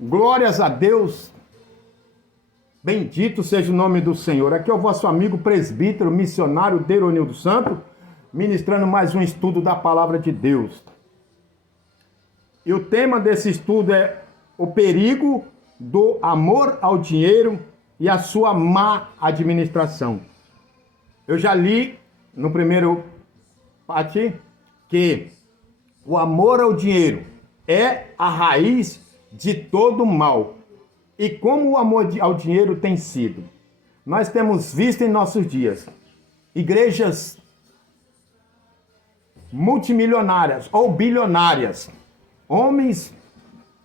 Glórias a Deus, bendito seja o nome do Senhor. Aqui é o vosso amigo presbítero, missionário Deronildo Santo, ministrando mais um estudo da palavra de Deus. E o tema desse estudo é o perigo do amor ao dinheiro e a sua má administração. Eu já li no primeiro parte que o amor ao dinheiro é a raiz de todo mal. E como o amor ao dinheiro tem sido? Nós temos visto em nossos dias igrejas multimilionárias ou bilionárias, homens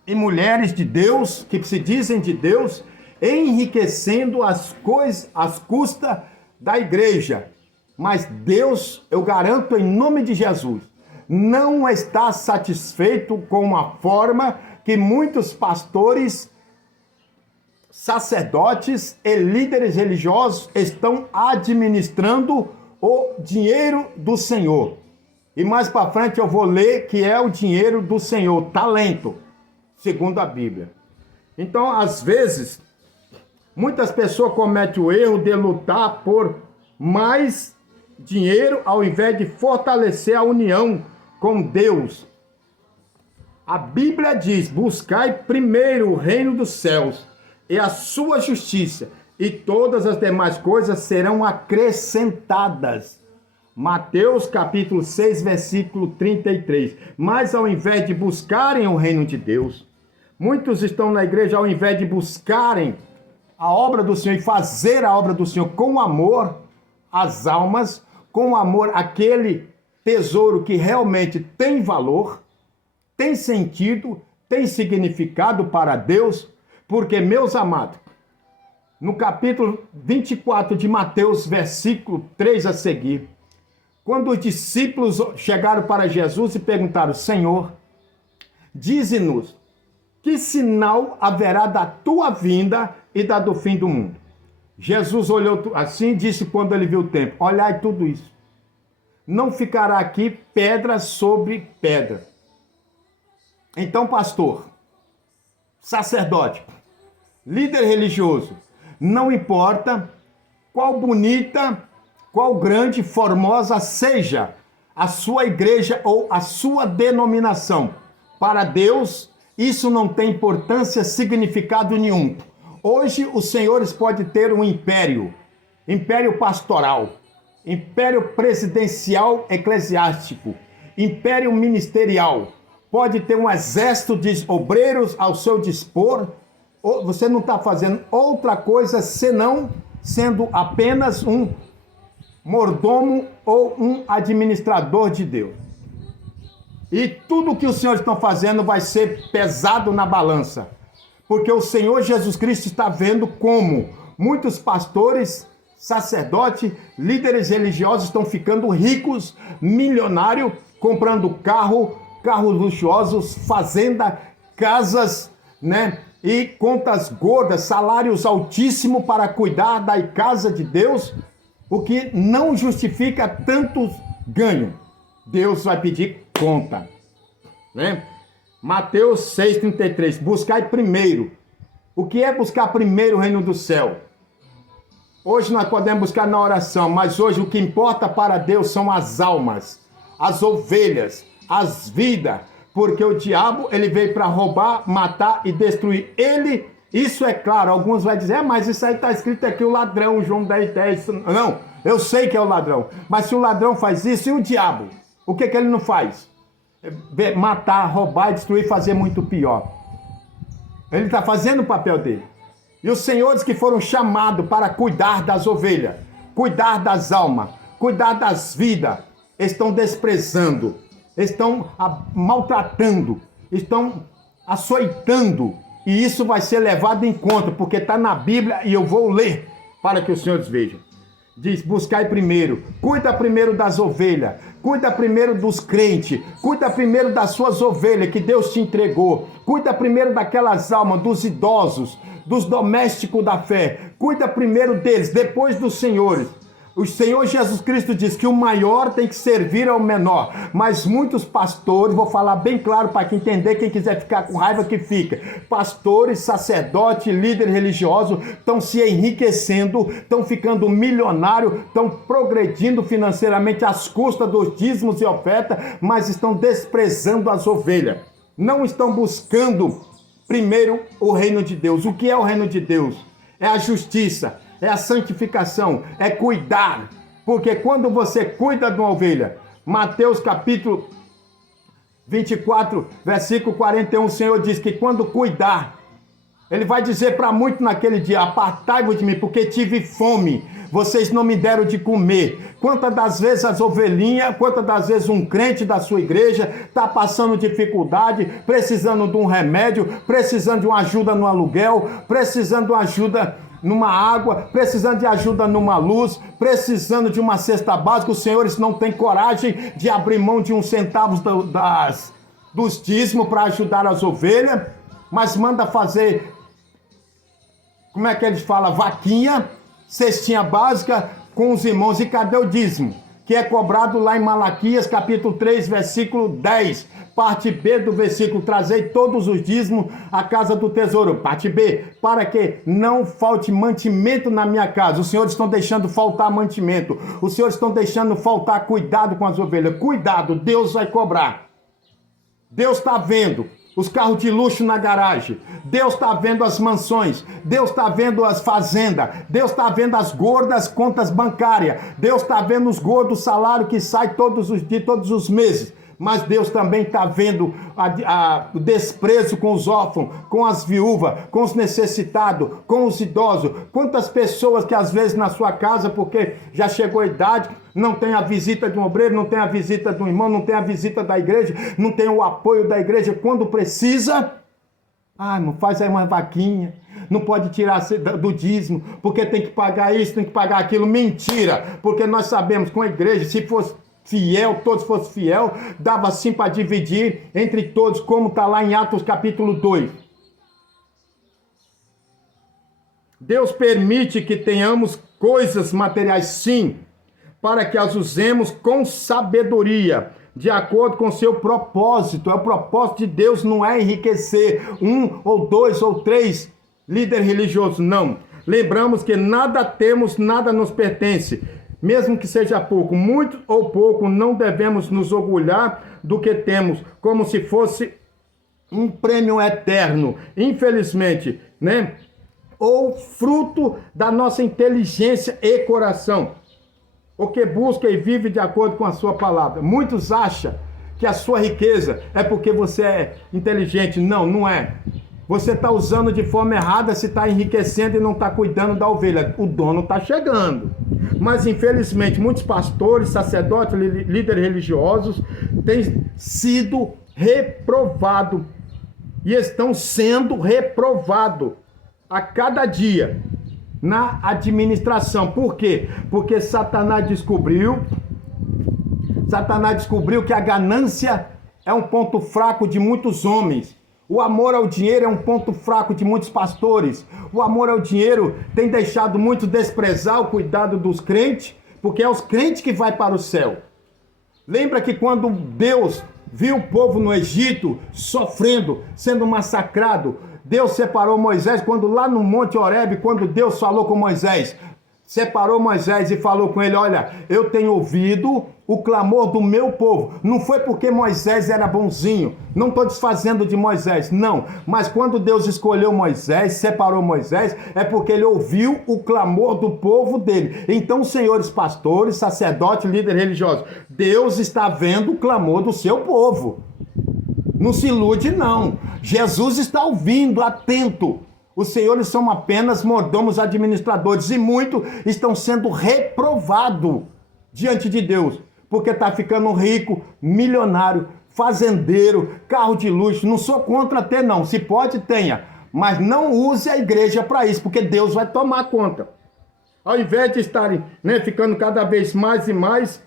e mulheres de Deus, que se dizem de Deus, enriquecendo as coisas às custas da igreja. Mas Deus, eu garanto em nome de Jesus, não está satisfeito com a forma que muitos pastores, sacerdotes e líderes religiosos estão administrando o dinheiro do Senhor. E mais para frente eu vou ler que é o dinheiro do Senhor, talento, segundo a Bíblia. Então, às vezes, muitas pessoas cometem o erro de lutar por mais dinheiro ao invés de fortalecer a união com Deus. A Bíblia diz: buscai primeiro o reino dos céus e a sua justiça, e todas as demais coisas serão acrescentadas. Mateus capítulo 6, versículo 33. Mas ao invés de buscarem o reino de Deus, muitos estão na igreja, ao invés de buscarem a obra do Senhor e fazer a obra do Senhor com amor às almas, com amor àquele tesouro que realmente tem valor, tem sentido, tem significado para Deus, porque, meus amados, no capítulo 24 de Mateus, versículo 3 a seguir, quando os discípulos chegaram para Jesus e perguntaram: Senhor, dize-nos, que sinal haverá da tua vinda e da do fim do mundo? Jesus olhou assim e disse quando ele viu o tempo: olhai tudo isso, não ficará aqui pedra sobre pedra. Então, pastor, sacerdote, líder religioso, não importa qual bonita, qual grande, formosa seja a sua igreja ou a sua denominação, para Deus isso não tem importância, significado nenhum. Hoje os senhores podem ter um império pastoral, império presidencial eclesiástico, império ministerial, pode ter um exército de obreiros ao seu dispor. Você não está fazendo outra coisa senão sendo apenas um mordomo ou um administrador de Deus. E tudo que os senhores estão fazendo vai ser pesado na balança, porque o Senhor Jesus Cristo está vendo como muitos pastores, sacerdotes, líderes religiosos estão ficando ricos, milionários, comprando carros luxuosos, fazenda, casas, né? E contas gordas, salários altíssimos para cuidar da casa de Deus, o que não justifica tanto ganho. Deus vai pedir conta, né? Mateus 6,33, buscai primeiro. O que é buscar primeiro o reino do céu? Hoje nós podemos buscar na oração, mas hoje o que importa para Deus são as almas, as ovelhas, as vidas, porque o diabo ele veio para roubar, matar e destruir. Ele, isso é claro, alguns vão dizer: mas isso aí está escrito aqui, o ladrão, João 10:10. Não, eu sei que é o ladrão, mas se o ladrão faz isso, e o diabo? O que ele não faz? Matar, roubar e destruir, fazer muito pior. Ele está fazendo o papel dele. E os senhores que foram chamados para cuidar das ovelhas, cuidar das almas, cuidar das vidas, estão desprezando, estão maltratando, estão açoitando. E isso vai ser levado em conta, porque está na Bíblia e eu vou ler para que os senhores vejam. Diz: buscai primeiro, cuida primeiro das ovelhas, cuida primeiro dos crentes, cuida primeiro das suas ovelhas que Deus te entregou, cuida primeiro daquelas almas, dos idosos, dos domésticos da fé, cuida primeiro deles, depois dos senhores. O Senhor Jesus Cristo diz que o maior tem que servir ao menor, mas muitos pastores, vou falar bem claro para quem entender, quem quiser ficar com raiva que fica, pastores, sacerdotes, líderes religiosos estão se enriquecendo, estão ficando milionários, estão progredindo financeiramente às custas dos dízimos e ofertas, mas estão desprezando as ovelhas, não estão buscando primeiro o reino de Deus. O que é o reino de Deus? É a justiça, é a santificação, é cuidar. Porque quando você cuida de uma ovelha, Mateus capítulo 24, versículo 41, o Senhor diz que quando cuidar, Ele vai dizer para muitos naquele dia: apartai-vos de mim, porque tive fome, vocês não me deram de comer. Quantas das vezes as ovelhinhas, quantas das vezes um crente da sua igreja está passando dificuldade, precisando de um remédio, precisando de uma ajuda no aluguel, precisando de uma ajuda numa água, precisando de ajuda numa luz, precisando de uma cesta básica. Os senhores não têm coragem de abrir mão de uns centavos dos dízimos para ajudar as ovelhas, mas manda fazer, como é que eles falam, vaquinha, cestinha básica com os irmãos. E cadê o dízimo? Que é cobrado lá em Malaquias capítulo 3, versículo 10. Parte B do versículo: trazei todos os dízimos à casa do tesouro. Parte B: para que não falte mantimento na minha casa. Os senhores estão deixando faltar mantimento. Os senhores estão deixando faltar cuidado com as ovelhas. Cuidado, Deus vai cobrar. Deus está vendo os carros de luxo na garagem. Deus está vendo as mansões. Deus está vendo as fazendas. Deus está vendo as gordas contas bancárias. Deus está vendo os gordos salários que saem todos os meses. Mas Deus também está vendo o desprezo com os órfãos, com as viúvas, com os necessitados, com os idosos. Quantas pessoas que às vezes na sua casa, porque já chegou a idade, não tem a visita de um obreiro, não tem a visita de um irmão, não tem a visita da igreja, não tem o apoio da igreja quando precisa. Não faz aí uma vaquinha, não pode tirar do dízimo, porque tem que pagar isso, tem que pagar aquilo. Mentira, porque nós sabemos que com a igreja, se fosse fiel, todos fossem fiel, dava sim para dividir entre todos, como está lá em Atos capítulo 2. Deus permite que tenhamos coisas materiais, sim, para que as usemos com sabedoria, de acordo com seu propósito. O propósito de Deus não é enriquecer um ou dois ou três líderes religiosos, não. Lembramos que nada temos, nada nos pertence. Mesmo que seja pouco, muito ou pouco, não devemos nos orgulhar do que temos, como se fosse um prêmio eterno, infelizmente, né? Ou fruto da nossa inteligência e coração, o que busca e vive de acordo com a sua palavra. Muitos acham que a sua riqueza é porque você é inteligente. Não, não é. Você está usando de forma errada, se está enriquecendo e não está cuidando da ovelha. O dono está chegando. Mas, infelizmente, muitos pastores, sacerdotes, líderes religiosos têm sido reprovados e estão sendo reprovados a cada dia na administração. Por quê? Porque Satanás descobriu que a ganância é um ponto fraco de muitos homens. O amor ao dinheiro é um ponto fraco de muitos pastores. O amor ao dinheiro tem deixado muitos desprezar o cuidado dos crentes, porque é os crentes que vão para o céu. Lembra que quando Deus viu o povo no Egito sofrendo, sendo massacrado, Deus separou Moisés, quando lá no Monte Horebe, quando Deus falou com Moisés, separou Moisés e falou com ele: olha, eu tenho ouvido o clamor do meu povo. Não foi porque Moisés era bonzinho, não estou desfazendo de Moisés, não. Mas quando Deus escolheu Moisés, separou Moisés, é porque ele ouviu o clamor do povo dele. Então, senhores pastores, sacerdotes, líderes religiosos, Deus está vendo o clamor do seu povo. Não se ilude, não. Jesus está ouvindo, atento. Os senhores são apenas mordomos administradores e muitos estão sendo reprovados diante de Deus, porque está ficando rico, milionário, fazendeiro, carro de luxo. Não sou contra ter, não. Se pode, tenha. Mas não use a igreja para isso, porque Deus vai tomar conta. Ao invés de estarem ficando cada vez mais e mais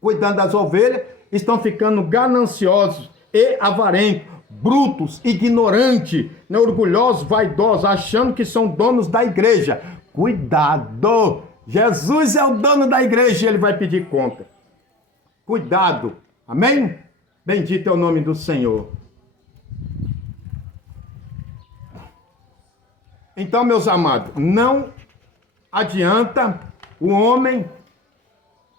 cuidando das ovelhas, estão ficando gananciosos e avarentos, brutos, ignorantes, orgulhosos, vaidosos, achando que são donos da igreja. Cuidado! Jesus é o dono da igreja e ele vai pedir conta. Cuidado. Amém? Bendito é o nome do Senhor. Então, meus amados, não adianta o homem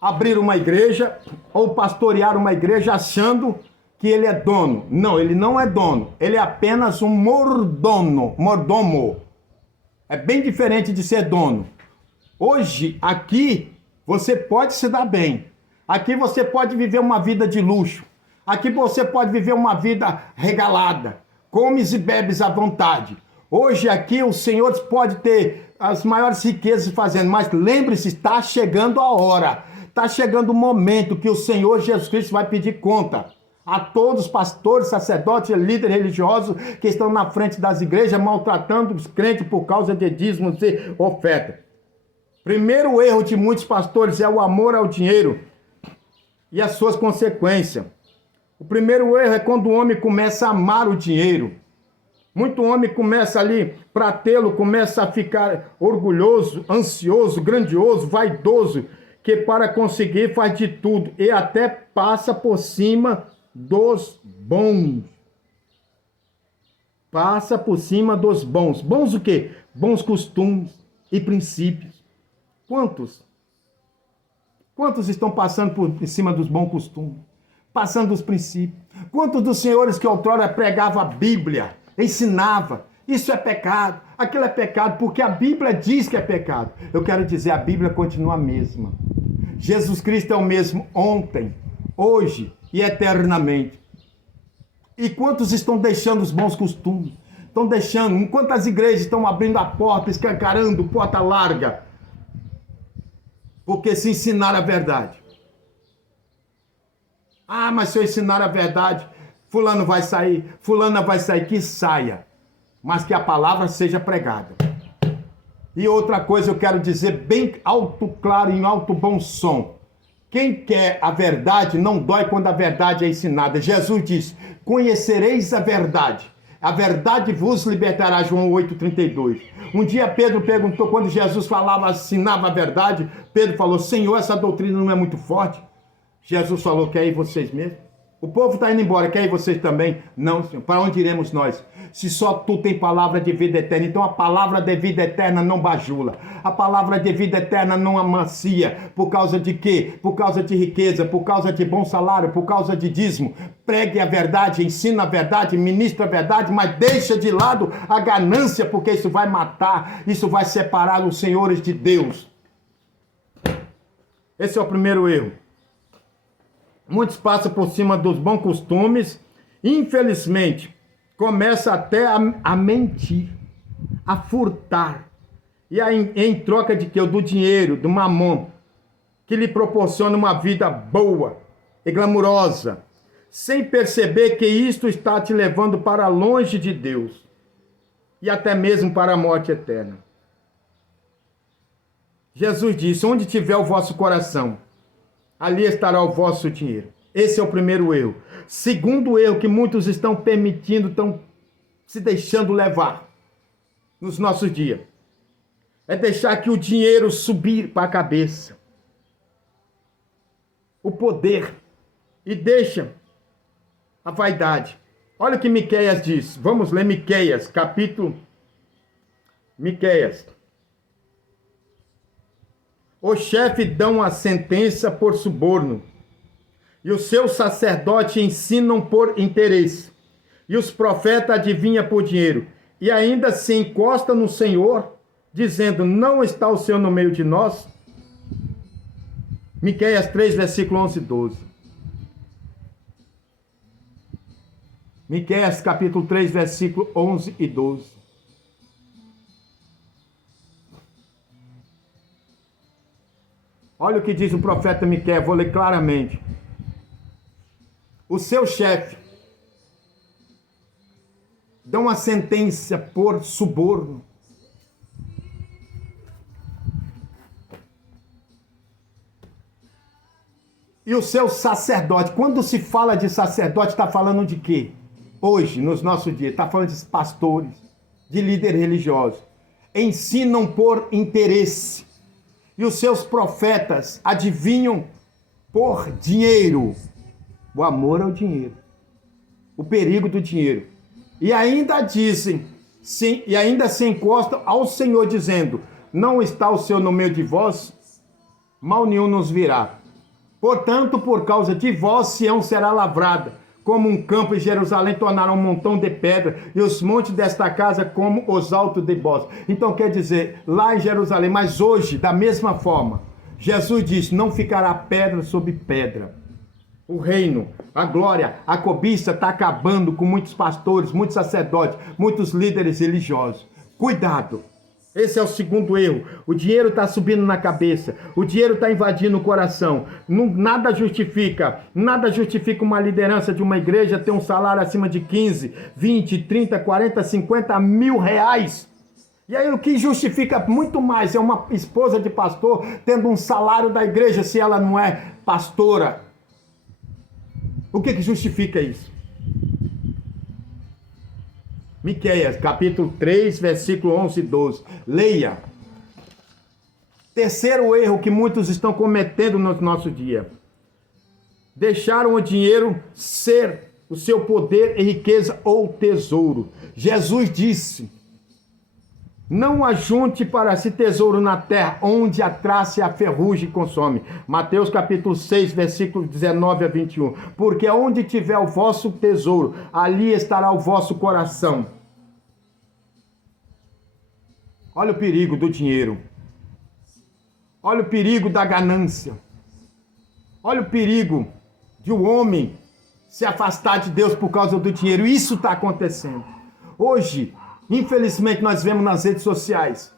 abrir uma igreja ou pastorear uma igreja achando que ele é dono. Não, ele não é dono. Ele é apenas um mordomo. É bem diferente de ser dono. Hoje, aqui, você pode se dar bem. Aqui você pode viver uma vida de luxo. Aqui você pode viver uma vida regalada. Comes e bebes à vontade. Hoje aqui os senhores podem ter as maiores riquezas fazendo, mas lembre-se, está chegando a hora. Está chegando o momento que o Senhor Jesus Cristo vai pedir conta a todos os pastores, sacerdotes e líderes religiosos que estão na frente das igrejas maltratando os crentes por causa de dízimos e oferta. Primeiro erro de muitos pastores é o amor ao dinheiro e as suas consequências. O primeiro erro é quando o homem começa a amar o dinheiro. Muito homem começa ali, para tê-lo, começa a ficar orgulhoso, ansioso, grandioso, vaidoso, que para conseguir faz de tudo e até passa por cima dos bons. Passa por cima dos bons. Bons o quê? Bons costumes e princípios. Quantos? Quantos estão passando por cima dos bons costumes? Passando dos princípios? Quantos dos senhores que outrora pregavam a Bíblia, ensinava, isso é pecado, aquilo é pecado, porque a Bíblia diz que é pecado. Eu quero dizer, a Bíblia continua a mesma. Jesus Cristo é o mesmo ontem, hoje e eternamente. E quantos estão deixando os bons costumes? Estão deixando, enquanto as igrejas estão abrindo a porta, escancarando, porta larga, porque se ensinar a verdade. Ah, mas se eu ensinar a verdade, fulano vai sair, fulana vai sair, que saia, mas que a palavra seja pregada. E outra coisa eu quero dizer bem alto, claro, em alto bom som. Quem quer a verdade não dói quando a verdade é ensinada. Jesus diz, conhecereis a verdade vos libertará, João 8,32. Um dia Pedro perguntou, quando Jesus falava, ensinava a verdade, Pedro falou, Senhor, essa doutrina não é muito forte? Jesus falou, quer ir vocês mesmos? O povo está indo embora, quer ir vocês também? Não, Senhor. Para onde iremos nós? Se só tu tem palavra de vida eterna. Então a palavra de vida eterna não bajula. A palavra de vida eterna não amacia. Por causa de quê? Por causa de riqueza, por causa de bom salário, por causa de dízimo. Pregue a verdade, ensina a verdade, ministra a verdade, mas deixa de lado a ganância, porque isso vai matar, isso vai separar os senhores de Deus. Esse é o primeiro erro. Muitos passam por cima dos bons costumes, infelizmente, começa até a mentir, a furtar. E aí, em troca de quê? Do dinheiro, do mamon, que lhe proporciona uma vida boa e glamurosa, sem perceber que isto está te levando para longe de Deus e até mesmo para a morte eterna. Jesus disse, onde tiver o vosso coração, ali estará o vosso dinheiro. Esse é o primeiro erro. Segundo erro que muitos estão permitindo, estão se deixando levar nos nossos dias, é deixar que o dinheiro subir para a cabeça. O poder. E deixa a vaidade. Olha o que Miqueias diz. Vamos ler Miqueias, capítulo... Miqueias. Os chefes dão a sentença por suborno, e os seus sacerdotes ensinam por interesse, e os profetas adivinham por dinheiro, e ainda se encosta no Senhor, dizendo, não está o Senhor no meio de nós? Miqueias 3, versículo 11 e 12. Miqueias capítulo 3, versículo 11 e 12. Olha o que diz o profeta Miqueias, vou ler claramente. O seu chefe dá uma sentença por suborno. E o seu sacerdote, quando se fala de sacerdote, está falando de quê? Hoje, nos nossos dias, está falando de pastores, de líderes religiosos. Ensinam por interesse. e os seus profetas adivinham por dinheiro. O amor ao dinheiro. O perigo do dinheiro. E ainda dizem, sim, e ainda se encostam ao Senhor dizendo: não está o Senhor no meio de vós? Mal nenhum nos virá. Portanto, por causa de vós, Sião será lavrada, como um campo, e Jerusalém tornará um montão de pedra, e os montes desta casa como os altos de bosques. Então quer dizer, lá em Jerusalém, mas hoje, da mesma forma, Jesus diz: não ficará pedra sobre pedra. O reino, a glória, a cobiça está acabando com muitos pastores, muitos sacerdotes, muitos líderes religiosos. Cuidado! Esse é o segundo erro. O dinheiro está subindo na cabeça. O dinheiro está invadindo o coração. Nada justifica uma liderança de uma igreja ter um salário acima de 15, 20, 30, 40, 50 mil reais. E aí o que justifica muito mais é uma esposa de pastor tendo um salário da igreja se ela não é pastora. O que justifica isso? Miqueias, capítulo 3, versículo 11 e 12. Leia. Terceiro erro que muitos estão cometendo no nosso dia. Deixaram o dinheiro ser o seu poder e riqueza ou tesouro. Jesus disse: não ajunte para si tesouro na terra, onde a traça e a ferrugem consome. Mateus capítulo 6, versículo 19 a 21. Porque onde tiver o vosso tesouro, ali estará o vosso coração. Olha o perigo do dinheiro. Olha o perigo da ganância. Olha o perigo de um homem se afastar de Deus por causa do dinheiro. Isso está acontecendo. Hoje, infelizmente, nós vemos nas redes sociais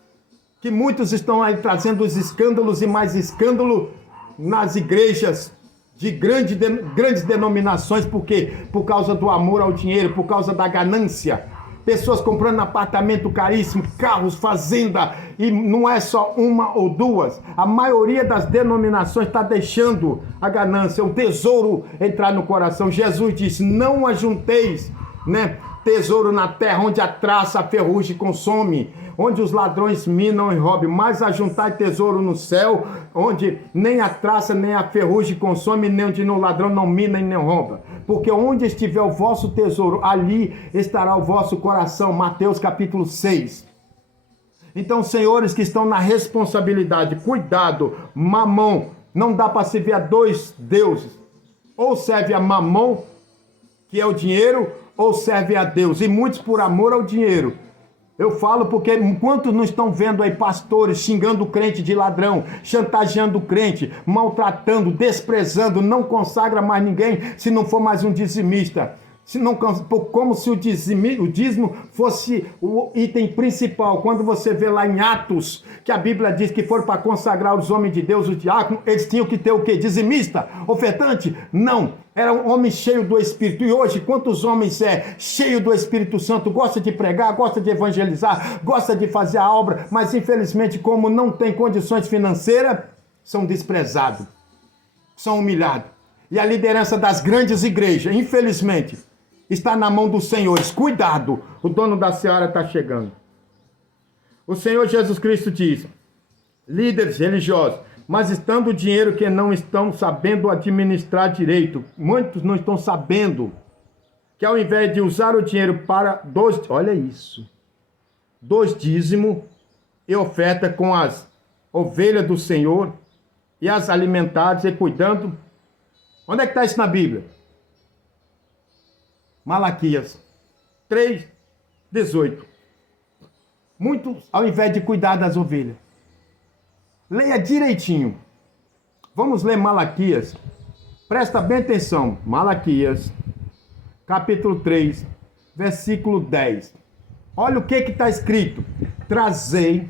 que muitos estão aí trazendo os escândalos e mais escândalo nas igrejas de grandes denominações. Por quê? Por causa do amor ao dinheiro, por causa da ganância. Pessoas comprando apartamento caríssimo, carros, fazenda, e não é só uma ou duas. A maioria das denominações está deixando a ganância, o tesouro entrar no coração. Jesus disse: não ajunteis, tesouro na terra, onde a traça, a ferrugem consome, onde os ladrões minam e roubam, mas ajuntai tesouro no céu, onde nem a traça nem a ferrugem consome, nem onde o ladrão não mina e nem rouba. Porque onde estiver o vosso tesouro, ali estará o vosso coração. Mateus capítulo 6. Então, senhores que estão na responsabilidade, cuidado, mamão, não dá para servir a dois deuses. Ou serve a mamão, que é o dinheiro, ou serve a Deus. E muitos por amor ao dinheiro. Eu falo porque enquanto não estão vendo aí pastores xingando o crente de ladrão, chantageando o crente, maltratando, desprezando, não consagra mais ninguém se não for mais um dizimista. Como se o dízimo fosse o item principal. Quando você vê lá em Atos, que a Bíblia diz que foram para consagrar os homens de Deus, os diáconos, eles tinham que ter o quê? Dizimista? Ofertante? Não. Era um homem cheio do Espírito. E hoje, quantos homens cheio do Espírito Santo, gosta de pregar, gosta de evangelizar, gosta de fazer a obra, mas infelizmente, como não tem condições financeiras, são desprezados, são humilhados. E a liderança das grandes igrejas, infelizmente, está na mão dos senhores. Cuidado, o dono da seara está chegando. O Senhor Jesus Cristo diz: líderes religiosos, mas estando o dinheiro que não estão sabendo administrar direito. Muitos não estão sabendo que ao invés de usar o dinheiro para olha isso, dos dízimo e oferta com as ovelhas do Senhor e as alimentadas e cuidando. Onde é que está isso na Bíblia? Malaquias 3:18. Muitos, ao invés de cuidar das ovelhas. Leia direitinho. Vamos ler Malaquias. Presta bem atenção. Malaquias, capítulo 3, versículo 10. Olha o que está escrito. Trazei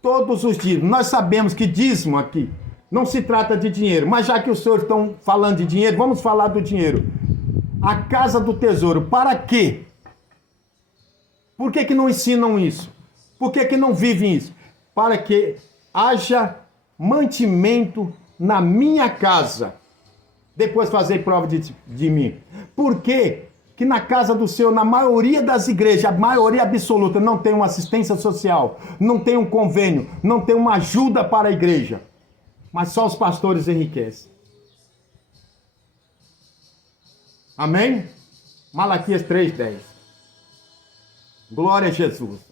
todos os dízimos. Nós sabemos que dízimo aqui não se trata de dinheiro, mas já que os senhores estão falando de dinheiro, vamos falar do dinheiro. A casa do tesouro, para quê? Por que não ensinam isso? Por que não vivem isso? Para que haja mantimento na minha casa. Depois fazei prova de mim. Por que que na casa do Senhor, na maioria das igrejas, a maioria absoluta, não tem uma assistência social, não tem um convênio, não tem uma ajuda para a igreja, mas só os pastores enriquecem. Amém? Malaquias 3:10. Glória a Jesus.